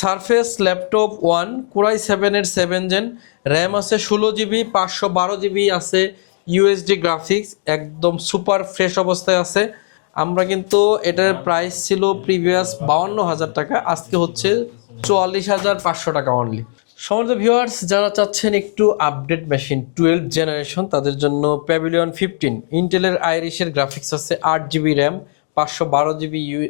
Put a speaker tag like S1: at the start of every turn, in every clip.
S1: Surface laptop one, core i সেভেনের seven gen RAM আছে ষোলো জিবি, পাঁচশো বারো জিবি আছে ইউএসডি গ্রাফিক্স একদম সুপার ফ্রেশ অবস্থায় আছে। আমরা কিন্তু এটার প্রাইস ছিল প্রিভিয়াস বাউন্ন হাজার টাকা, আজকে হচ্ছে চুয়াল্লিশ হাজার পাঁচশো টাকা অনলি সমস্ত ভিউয়ার্স যারা চাচ্ছেন একটু আপডেট মেশিন টুয়েলভ জেনারেশন তাদের জন্য প্যাভিলিয়ন ফিফটিন ইন্টেলের আইরিশের গ্রাফিক্স আছে আট জিবি র্যাম, পাঁচশো বারো জিবি ইউ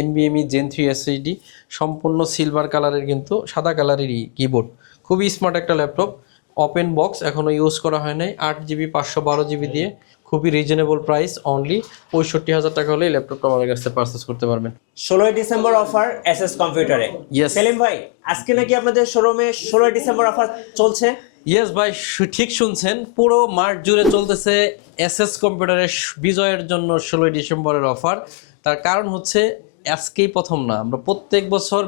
S1: এনবিএমই জেন থ্রি এসএইচডি সম্পূর্ণ সিলভার কালারের কিন্তু সাদা কালারেরই কিবোর্ড খুবই স্মার্ট একটা ল্যাপটপ ওপেন বক্স এখনও ইউজ করা হয় নাই। আট জিবি পাঁচশো বারো জিবি দিয়ে খুবই রিজনেবল প্রাইস অনলি পঁয়ষট্টি হাজার টাকা হলে ল্যাপটপটা আমাদের কাছে পারচেস করতে পারবেন।
S2: ষোলোই ডিসেম্বর অফার এস এস কম্পিউটারে. সেলিম ভাই আজকে নাকি আপনাদের শোরুমে ষোলোই ডিসেম্বর অফার চলছে?
S1: ইয়েস ভাই ঠিক শুনছেন। পুরো মার্চ জুড়ে চলতেছে এস এস কম্পিউটারের বিজয়ের জন্য ষোলোই ডিসেম্বরের অফার তার কারণ হচ্ছে আজকেই প্রথম না। আমরা প্রত্যেক বছর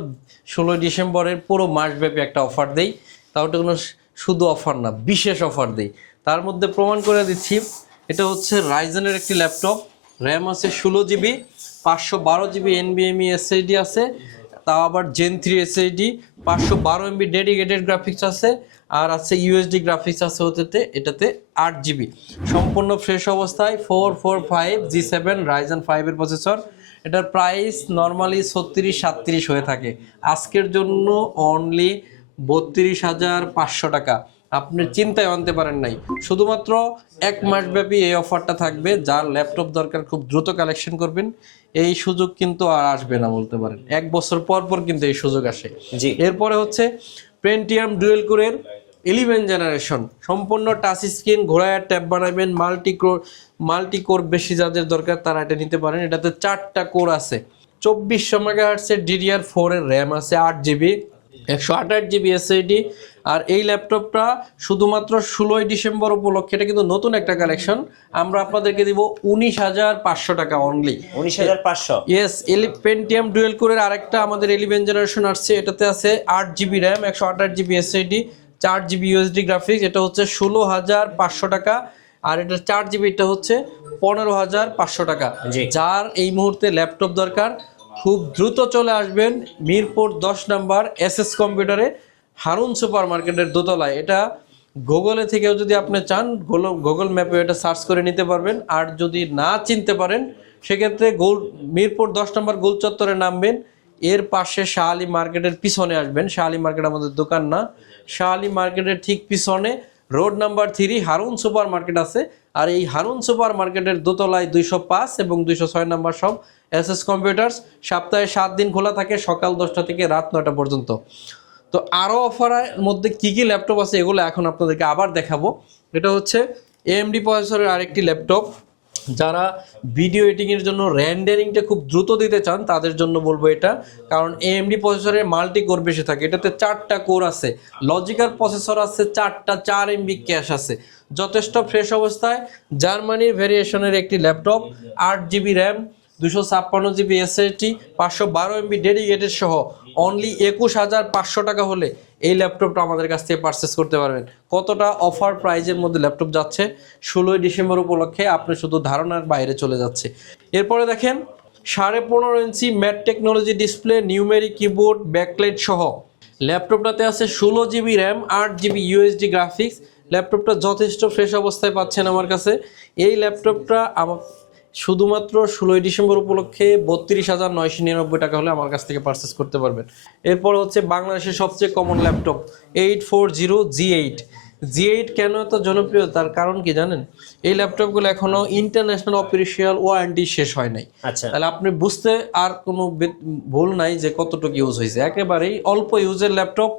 S1: ষোলোই ডিসেম্বরের পুরো মাসব্যাপী একটা অফার দেই। তাও ওটা কোনো শুধু অফার না, বিশেষ অফার দেই। তার মধ্যে প্রমাণ করে দিচ্ছি, এটা হচ্ছে রাইজেনের একটি ল্যাপটপ র্যাম আছে ষোলো জিবি পাঁচশো বারো জিবি এনবিএমই এসএইডি আছে, তাও আবার জেন থ্রি এসএইডি পাঁচশো বারো এমবি ডেডিকেটেড গ্রাফিক্স আছে, আর আছে ইউএসডি গ্রাফিক্স আছে ওটাতে, এটাতে আট জিবি সম্পূর্ণ ফ্রেশ অবস্থায় four four five G seven Ryzen ফাইভের প্রসেসর এটার প্রাইস নর্মালি ছত্রিশ সাতত্রিশ হয়ে থাকে। আজকের জন্য অনলি বত্রিশ হাজার পাঁচশো টাকা। আপনি চিন্তায় আনতে পারেন নাই। শুধুমাত্র এক মাস ব্যাপী এই অফারটা থাকবে। যার ল্যাপটপ দরকার খুব দ্রুত কালেকশন করবেন। এই সুযোগ কিন্তু আর আসবে না বলতে পারেন। এক বছর পর পর কিন্তু এই সুযোগ আসে।
S2: জি।
S1: এরপরে হচ্ছে পেন্টিয়াম ডুয়েল কোরের ইলেভেন জেনারেশন সম্পূর্ণ টাচ স্ক্রিন ঘোড়ায় ট্যাব বানাবেন মাল্টি কোর মাল্টি কোর বেশি যাদের দরকার তারা এটা নিতে পারেন। এটাতে চারটা কোর আছে। চব্বিশশো মেগাহার্টসের ডিডিআর ফোরের র্যাম আছে আট জিবি একশো আঠাশ জিবি এসএইডি আর এই ল্যাপটপটা শুধুমাত্র ষোলোই ডিসেম্বর উপলক্ষে। এটা কিন্তু নতুন একটা কালেকশন। আমরা আপনাদেরকে দিব উনিশ হাজার পাঁচশো টাকা অনলি
S2: উনিশ হাজার পাঁচশো।
S1: ইয়েস এলি পেন্টিয়াম ডুয়েল কোরের আরেকটা আমাদের এলিভেন জেনারেশন আসছে। এটাতে আছে আট জিবি র্যাম একশো আঠাশ জিবি এসএইডি চার জিবি ইউএসডি গ্রাফিক্স এটা হচ্ছে ষোলো হাজার পাঁচশো টাকা আর এটা চার জিবি এটা হচ্ছে পনেরো হাজার পাঁচশো টাকা। যার এই মুহূর্তে ল্যাপটপ দরকার খুব দ্রুত চলে আসবেন মিরপুর দশ নাম্বার এস এস কম্পিউটারে হারুন সুপার মার্কেটের দোতলায়। এটা গুগলে থেকেও যদি আপনি চান গুগল ম্যাপে এটা সার্চ করে নিতে পারবেন আর যদি না চিনতে পারেন সেক্ষেত্রে গোল মিরপুর দশ নম্বর গোল চত্বরে নামবেন এর পাশে শাহ আলী মার্কেটের পিছনে আসবেন। শাহ আলী মার্কেট আমাদের দোকান না। শাহ আলী মার্কেটের ঠিক পিছনে road number three Harun super market আছে। আর এই হারুন সুপার মার্কেটের দোতলায় দুইশো পাঁচ এবং দুইশো ছয় নাম্বার সব এস এস কম্পিউটার্স। সপ্তাহে সাত দিন খোলা থাকে সকাল দশটা থেকে রাত নটা পর্যন্ত। তো আরও অফারের মধ্যে কি কি ল্যাপটপ আছে এগুলো এখন আপনাদেরকে আবার দেখাবো। এটা হচ্ছে এএমডি প্রসেসরের আরেকটি ল্যাপটপ। যারা ভিডিও এডিটিংয়ের জন্য র্যান্ডারিংটা খুব দ্রুত দিতে চান, তাদের জন্য বলব এটা। কারণ এএমডি প্রসেসরের মাল্টি কোর বেশি থাকে। এটাতে চারটা কোর আছে। লজিক্যাল প্রসেসর আছে, চারটা, চার এমবি ক্যাশ আছে। যথেষ্ট ফ্রেশ অবস্থায়। জার্মানির ভেরিয়েশনের একটি ল্যাপটপ আট জিবি র্যাম দুশো ছাপ্পান্ন জিবি এসএসটি পাঁচশো বারো এমবি ডেডিকেটেড সহ। অনলি একুশ হাজার পাঁচশো টাকা হলে এই ল্যাপটপটা আমাদের কাছ থেকে পারচেস করতে পারবেন। কতটা অফার প্রাইজের মধ্যে ল্যাপটপ যাচ্ছে, ষোলোই ডিসেম্বর উপলক্ষে আপনি শুধু ধারণার বাইরে চলে যাচ্ছে। এরপরে দেখেন, সাড়ে পনেরো ইঞ্চি matte technology display numeric keyboard backlight সহ। ল্যাপটপটাতে আছে ষোলো জিবি র্যাম আট জিবি ইউএসডি গ্রাফিক্স ল্যাপটপটা যথেষ্ট ফ্রেশ অবস্থায় পাচ্ছেন আমার কাছে। এই ল্যাপটপটা আমার শুধুমাত্র ষোলোই ডিসেম্বর উপলক্ষে বত্রিশ হাজার নয়শো নিরানব্বই টাকা হলে আমার কাছ থেকে পারচেস করতে পারবেন। এরপর হচ্ছে বাংলাদেশের সবচেয়ে common laptop eight four zero G eight G eight কেন এত জনপ্রিয়? তার কারণ কি জানেন? এই ল্যাপটপগুলো এখনও ইন্টারন্যাশনাল অফিসিয়াল ওয়ারেন্টি শেষ হয় নাই।
S2: আচ্ছা।
S1: তাহলে আপনি বুঝতে আর কোনো ভুল নাই যে কতটুকু ইউজ হয়েছে। একেবারেই অল্প ইউজের laptop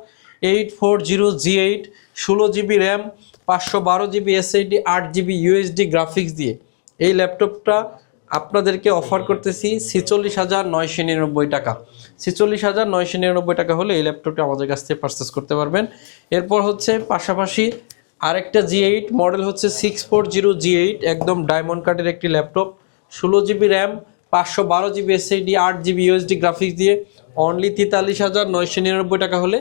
S1: eight four zero G eight ষোলো জিবি র্যাম পাঁচশো বারো জিবি এসএইডি আট জিবি ইউএসডি গ্রাফিক্স দিয়ে। এই ল্যাপটপটা আপনাদেরকে অফার করতেছি ছেচল্লিশ হাজার নয়শো নিরানব্বই টাকা। ছেচল্লিশ হাজার নয়শো নিরানব্বই টাকা হলে এই ল্যাপটপটা আমাদের কাছ থেকে পারচেস করতে পারবেন। এরপর হচ্ছে পাশাপাশি আরেকটা জি এইট মডেল হচ্ছে six four zero G eight একদম ডায়মন্ড কার্ডের একটি ল্যাপটপ। ষোলো জিবি র্যাম পাঁচশো বারো জিবি এসএইডি আট জিবি ইউএসডি গ্রাফিক্স দিয়ে অনলি তেতাল্লিশ হাজার নয়শো নিরানব্বই টাকা হলে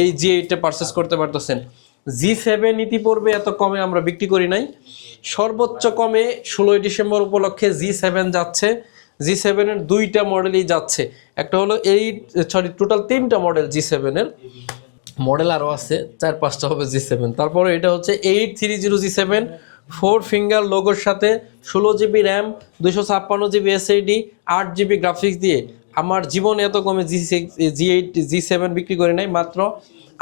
S1: এই জি এইটটা পারচেস করতে পারতেছেন। জি সেভেন নীতি পড়বে এত কমে আমরা বিক্রি করি নাই। সর্বোচ্চ কমে ষোলোই ডিসেম্বর উপলক্ষে জি সেভেন যাচ্ছে। জি সেভেনের দুইটা মডেলই যাচ্ছে। একটা হলো এইট সরি টোটাল তিনটা মডেল জি সেভেনের মডেল আরও আছে, চার, পাঁচটা হবে জি সেভেন তারপরে এটা হচ্ছে eight three zero G seven four finger লোগোর সাথে ষোলো জিবি র্যাম দুশো ছাপ্পান্ন জিবি এসএইডি আট জিবি গ্রাফিক্স দিয়ে আমার জীবনে এত কমে G six G eight G seven বিক্রি করে নাই, মাত্র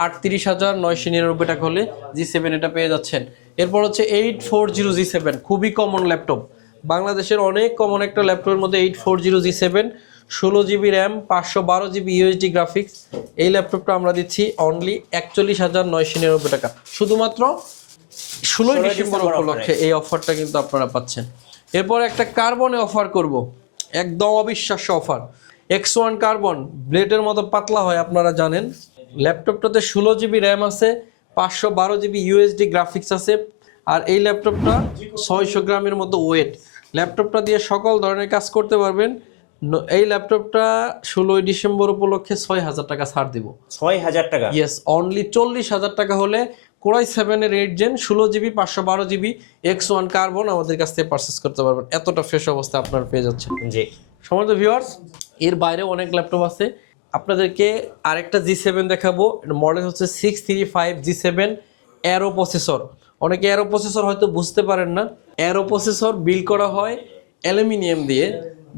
S1: আটত্রিশ হাজার নয়শো নিরানব্বই টাকা হলে জি সেভেন এটা পেয়ে যাচ্ছেন। এরপর হচ্ছে eight four zero G seven খুবই কমন ল্যাপটপ বাংলাদেশের অনেক কমন একটা ল্যাপটপের মধ্যে eight four zero G seven ষোলো জিবি র্যাম পাঁচশো বারো জিবি ইউএসডি গ্রাফিক্স এই ল্যাপটপটা আমরা দিচ্ছি অনলি একচল্লিশ হাজার নয়শো নিরানব্বই টাকা। শুধুমাত্র ষোলোই ডিসেম্বর উপলক্ষে এই অফারটা কিন্তু আপনারা পাচ্ছেন। এরপর একটা কার্বনে অফার করব। একদম অবিশ্বাস্য অফার এক্স ওয়ান কার্বন ব্লেডের মতো পাতলা হয় আপনারা জানেন। ল্যাপটপটাতে ষোলো জিবি র্যাম আছে পাঁচশো বারো জিবি ইউএসডি গ্রাফিক্স আছে আর এই ল্যাপটপটা ছয়শো গ্রামের মতো ওয়েট ল্যাপটপটা দিয়ে সকল ধরনের কাজ করতে পারবেন। এই ল্যাপটপটা ষোলোই ডিসেম্বর উপলক্ষে ছয় হাজার টাকা ছাড় দিব।
S2: ছয় হাজার টাকা?
S1: ইয়েস অনলি চল্লিশ হাজার টাকা হলে কোরাই সেভেনের এইট জেন ষোলো জিবি পাঁচশো বারো জিবি এক্স ওয়ান কার্বন আমাদের কাছ থেকে পারচেস করতে পারবেন। এতটা ফ্রেশ অবস্থা আপনার পেয়ে যাচ্ছেন।
S2: জি।
S1: সমস্ত ভিউয়ার্স এর বাইরে অনেক ল্যাপটপ আছে। আপনাদেরকে আরেকটা জি সেভেন দেখাবো। মডেল হচ্ছে six three five G seven aero processor অনেকে অ্যারো প্রসেসর হয়তো বুঝতে পারেন না। অ্যারো প্রসেসর বিল করা হয় অ্যালুমিনিয়াম দিয়ে।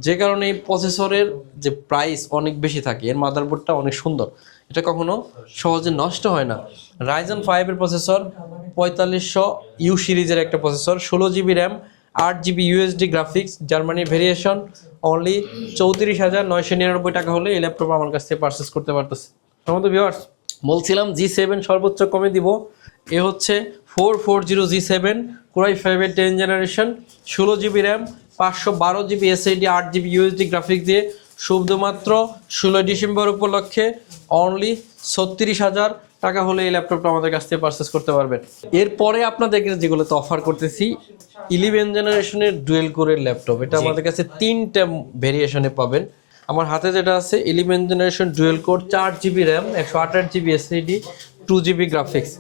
S1: যে কারণে এই প্রসেসরের যে প্রাইস অনেক বেশি থাকে। এর মাদারবোর্ডটা অনেক সুন্দর। এটা কখনো সহজে নষ্ট হয় না। রাইজন ফাইভের প্রসেসর পঁয়তাল্লিশশো ইউ সিরিজের একটা প্রসেসর ষোলো জিবি র্যাম আট GB UHD graphics Germany variation only চৌত্রিশ হাজার নয়শো নিরানব্বই টাকা হলে এই ল্যাপটপ আমার কাছ থেকে পারচেস করতে পারতেছে। সমস্ত ভিউয়ার্স বলছিলাম জি সেভেন সর্বোচ্চ কমে দিব। এ হচ্ছে four four zero G seven core i ফাইভের টেন জেনারেশন ষোলো জিবি র্যাম পাঁচশো বারো জিবি এসএইডি আট জিবি ইউএসডি গ্রাফিক্স দিয়ে, শুধুমাত্র ষোলোই ডিসেম্বর উপলক্ষে অনলি ছত্রিশ হাজার টাকা হলে এই ল্যাপটপটা আমাদের কাছ থেকে পারচেস করতে পারবেন। এরপরে আপনাদেরকে যেগুলোতে অফার করতেছি ইলেভেন জেনারেশনের ডুয়েল কোরের ল্যাপটপ এটা আমাদের কাছে তিনটা ভেরিয়েশনে পাবেন। আমার হাতে যেটা আছে ইলেভেন জেনারেশন ডুয়েল কোর চার জিবি র্যাম একশো আঠাশ GB SSD two GB graphics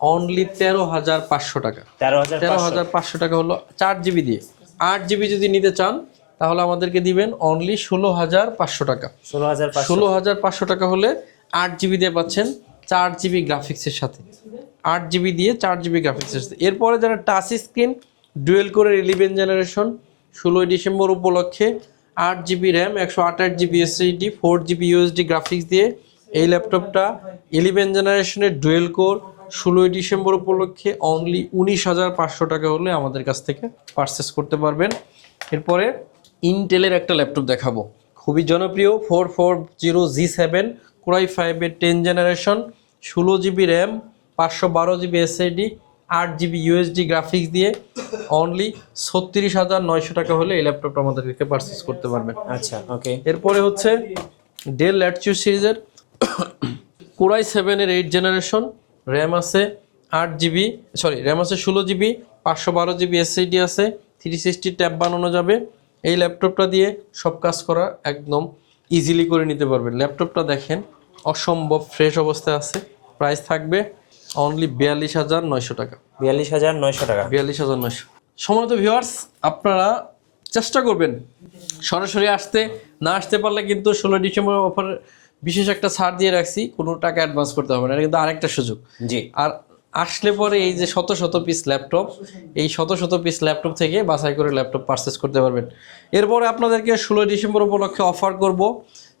S1: only তেরো হাজার পাঁচশো টাকা।
S2: তেরো হাজার
S1: তেরো হাজার পাঁচশো টাকা হলো চার জিবি দিয়ে। আট জিবি যদি নিতে চান তাহলে আমাদেরকে দিবেন অনলি ষোলো হাজার পাঁচশো টাকা।
S2: ষোলো হাজার
S1: ষোলো হাজার পাঁচশো টাকা হলে আট জিবি দিয়ে পাচ্ছেন চার জিবি গ্রাফিক্সের সাথে। আট জিবি দিয়ে চার জিবি গ্রাফিক্সের সাথে। এরপরে যারা টাচ স্ক্রিন ডুয়েল কোরের ইলেভেন জেনারেশন ষোলোই ডিসেম্বর উপলক্ষে আট জিবি র্যাম একশো আঠাশ GB SSD four GB UHD graphics দিয়ে এই ল্যাপটপটা ইলেভেন জেনারেশনের ডুয়েল কোর ষোলোই ডিসেম্বর উপলক্ষে অনলি উনিশ হাজার পাঁচশো টাকা হলে আমাদের কাছ থেকে পারচেস করতে পারবেন। এরপরে ইন্টেলের একটা ল্যাপটপ দেখাবো। খুবই জনপ্রিয় four four zero G seven core i ফাইভের টেন জেনারেশন ষোলো জিবি র্যাম পাঁচশো বারো জিবি এসএডি আট জিবি ইউএসডি গ্রাফিক্স দিয়ে অনলি ছত্রিশ হাজার নয়শো টাকা হলে এই ল্যাপটপটা আমাদের থেকে পারচেস করতে পারবেন
S2: আচ্ছা ওকে
S1: এরপরে হচ্ছে ডেল ল্যাটচু সিরিজের কোরাই সেভেনের এইট জেনারেশন র্যাম আছে আট জিবি সরি র্যাম আছে ষোলো জিবি পাঁচশো বারো জিবি এসএইডি আছে থ্রি সিক্সটি ট্যাব বানানো যাবে। এই ল্যাপটপটা দিয়ে সব কাজ করা একদম ইজিলি করে নিতে পারবেন। ল্যাপটপটা দেখেন অসম্ভব ফ্রেশ অবস্থায় আছে। প্রাইস থাকবে অনলি বিয়াল্লিশ হাজার নয়শো টাকা।
S2: বিয়াল্লিশ হাজার নয়শো টাকা।
S1: বিয়াল্লিশ হাজার নয়শো। সম্মানিত ভিউয়ার্স আপনারা চেষ্টা করবেন সরাসরি আসতে। না আসতে পারলে কিন্তু ষোলো ডিসেম্বর অফার বিশেষ একটা ছাড় দিয়ে রাখছি। কোনো টাকা অ্যাডভান্স করতে হবে না। এটা কিন্তু আরেকটা সুযোগ।
S2: জি।
S1: আর আসলে পরে এই যে শত শত পিস ল্যাপটপ এই শত শত পিস ল্যাপটপ থেকে বাছাই করে ল্যাপটপ পারচেস করতে পারবেন। এরপরে আপনাদেরকে ষোলো ডিসেম্বর উপলক্ষে অফার করব।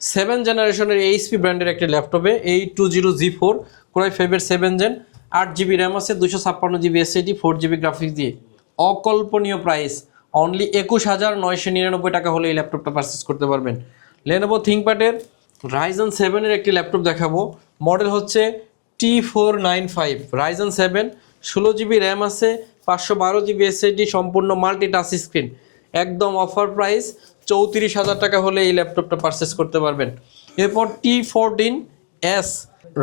S1: সেভেন জেনারেশনের এইচপি ব্র্যান্ডের একটি ল্যাপটপে, এই two zero G four core i ফাইভের সেভেন জেন আট জিবি র্যাম আছে দুশো ছাপ্পান্ন GB SSD four GB graphics দিয়ে। অকল্পনীয় প্রাইস অনলি একুশ হাজার নয়শো নিরানব্বই টাকা হলে এই ল্যাপটপটা পারচেস করতে পারবেন। লেনোভো থিঙ্কপ্যাডের রাইজন সেভেনের একটি ল্যাপটপ দেখাবো। মডেল হচ্ছে T four nine five Ryzen seven ষোলো জিবি র্যাম আছে, পাঁচশো বারো জিবি এসএসডি সম্পূর্ণ মাল্টি টাচ স্ক্রিন একদম অফার প্রাইস চৌত্রিশ হাজার টাকা হলে এই ল্যাপটপটা পারচেস করতে পারবেন। এরপর টি ফোরটিন এস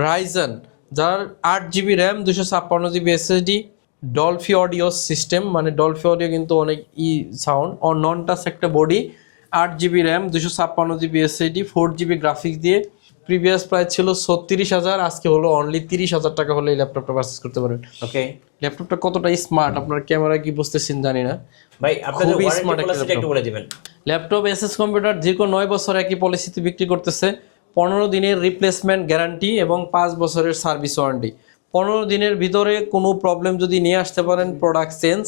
S1: রাইজন যার আট জিবি র্যাম দুশো ছাপ্পান্ন GB SSD Dolby audio system মানে ডলফি অডিও কিন্তু অনেক ই সাউন্ড ও নন টাচ একটা বডি আট জিবি র্যাম দুশো ছাপ্পান্ন GB SSD four GB graphics দিয়ে প্রিভিয়াস প্রাইস ছিল ছত্রিশ হাজার আজকে হলো অনলি তিরিশ হাজার টাকা হলে এই ল্যাপটপটা পারচেস করতে পারবেন।
S2: ওকে
S1: ল্যাপটপটা কতটা স্মার্ট আপনার ক্যামেরা কি বুঝতেছেন জানি না।
S2: ভাই আপনাদের
S1: খুবই
S2: ওয়ারেন্টি
S1: একটা
S2: বলে দিবেন।
S1: ল্যাপটপ এসএস কম্পিউটার কোনো নয় বছর একই পলিসিতে বিক্রি করতেছে। পনেরো দিনের রিপ্লেসমেন্ট গ্যারান্টি এবং পাঁচ বছরের সার্ভিস ওয়ারেন্টি পনেরো দিনের ভিতরে কোনো প্রবলেম যদি নিয়ে আসতে পারেন প্রোডাক্ট চেঞ্জ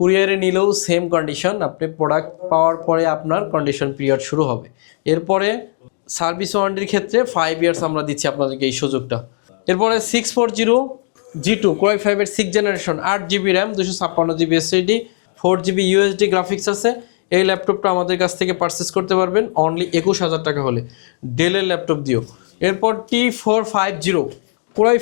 S1: কুরিয়ারে নিলেও সেম কন্ডিশন আপনি প্রোডাক্ট পাওয়ার পরে আপনার কন্ডিশন পিরিয়ড শুরু হবে। এরপরে সার্ভিস ওয়ারেন্টির ক্ষেত্রে ফাইভ ইয়ার্স আমরা দিচ্ছি আপনাদেরকে এই সুযোগটা। এরপরে six four zero G two core i ফাইভের সিক্স জেনারেশন আট জিবি র্যাম দুশো ছাপ্পান্ন GB SSD four GB UHD graphics আছে। এই ল্যাপটপটা আমাদের কাছ থেকে পারচেস করতে পারবেন অনলি একুশ হাজার টাকা হলে। ডেলের ল্যাপটপ দিও। এরপর T four five zero core i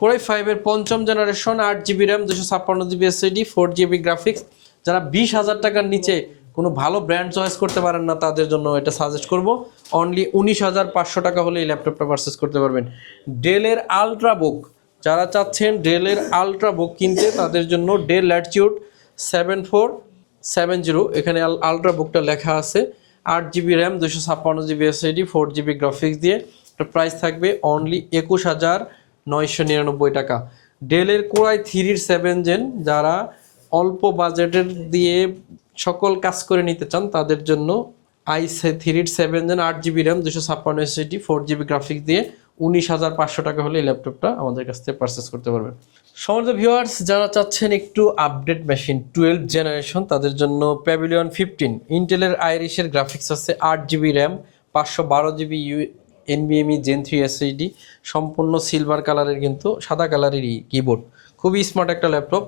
S1: core i ফাইভের পঞ্চম জেনারেশন আট জিবি র্যাম দুশো ছাপ্পান্ন GB SSD four GB graphics যারা বিশ হাজার টাকার নিচে কোনো ভালো ব্র্যান্ড চয়েস করতে পারেন না, তাদের জন্য এটা সাজেস্ট করব। অনলি উনিশ হাজার পাঁচশো টাকা হলে এই ল্যাপটপটা পারচেস করতে পারবেন। ডেলের আলট্রা বুক যারা চাচ্ছেন ডেলের আলট্রা বুক কিনতে, তাদের জন্য Dell Latitude seven four seven zero এখানে আলট্রা বুকটা লেখা আছে। আট জিবি র্যাম দুশো ছাপ্পান্ন GB SSD four GB graphics দিয়ে। এটা প্রাইস থাকবে অনলি একুশ হাজার নয়শো নিরানব্বই টাকা। ডেলের কোরাই থ্রির সেভেন জেন যারা অল্প বাজেটের দিয়ে সকল কাজ করে নিতে চান, তাদের জন্য আই থ্রির সেভেন জেন আট জিবি র্যাম দুশো ছাপ্পান্ন এসএডি ফোর জিবি গ্রাফিক্স দিয়ে উনিশ হাজার পাঁচশো টাকা হলে এই ল্যাপটপটা আমাদের কাছ থেকে পারচেস করতে পারবেন সমস্ত ভিউয়ার্স যারা চাচ্ছেন একটু আপডেট মেশিন টুয়েলভ জেনারেশন তাদের জন্য প্যাভিলিয়ন ফিফটিন ইন্টেলের আইরিশের গ্রাফিক্স আছে আট জিবি র্যাম পাঁচশো বারো জিবি ইউ এনবিএমই জেন থ্রি এসএইডি সম্পূর্ণ সিলভার কালারের কিন্তু সাদা কালারেরই কিবোর্ড খুবই স্মার্ট একটা ল্যাপটপ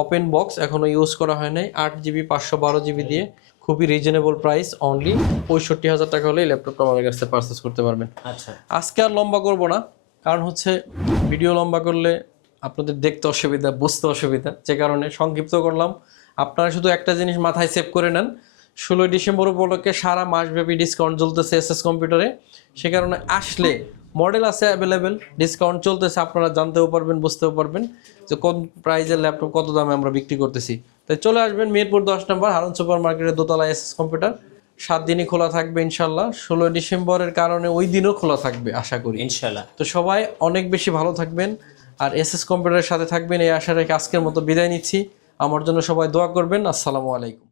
S1: ওপেন বক্স এখনও ইউজ করা হয় নাই। আট জিবি পাঁচশো বারো জিবি দিয়ে। খুবই রিজনেবল প্রাইস অনলি পঁয়ষট্টি হাজার টাকা হলে ল্যাপটপটা আমাদের কাছে পারচেস করতে পারবেন।
S2: আচ্ছা।
S1: আজকে আর লম্বা করব না কারণ হচ্ছে ভিডিও লম্বা করলে আপনাদের দেখতে অসুবিধা বুঝতে অসুবিধা। যে কারণে সংক্ষিপ্ত করলাম। আপনারা শুধু একটা জিনিস মাথায় সেভ করে নেন। ষোলোই ডিসেম্বর উপলক্ষে সারা মাসব্যাপী ডিসকাউন্ট চলতেছে এস এস কম্পিউটারে সে কারণে আসলে মডেল আছে অ্যাভেলেবেল ডিসকাউন্ট চলতেছে আপনারা জানতেও পারবেন বুঝতেও পারবেন যে কোন প্রাইজের ল্যাপটপ কত দামে আমরা বিক্রি করতেছি। তাই চলে আসবেন মিরপুর দশ নম্বর হারুন সুপার মার্কেটের দোতলা এস এস কম্পিউটার সাত দিনই খোলা থাকবে ইনশাল্লাহ ষোলোই ডিসেম্বরের কারণে ওই দিনও খোলা থাকবে আশা করি।
S2: ইনশাল্লাহ
S1: তো সবাই অনেক বেশি ভালো থাকবেন আর এস এস কম্পিউটারের সাথে থাকবেন এই আশা রেখে আজকের মতো বিদায় নিচ্ছি। আমার জন্য সবাই দোয়া করবেন। আসসালামু আলাইকুম।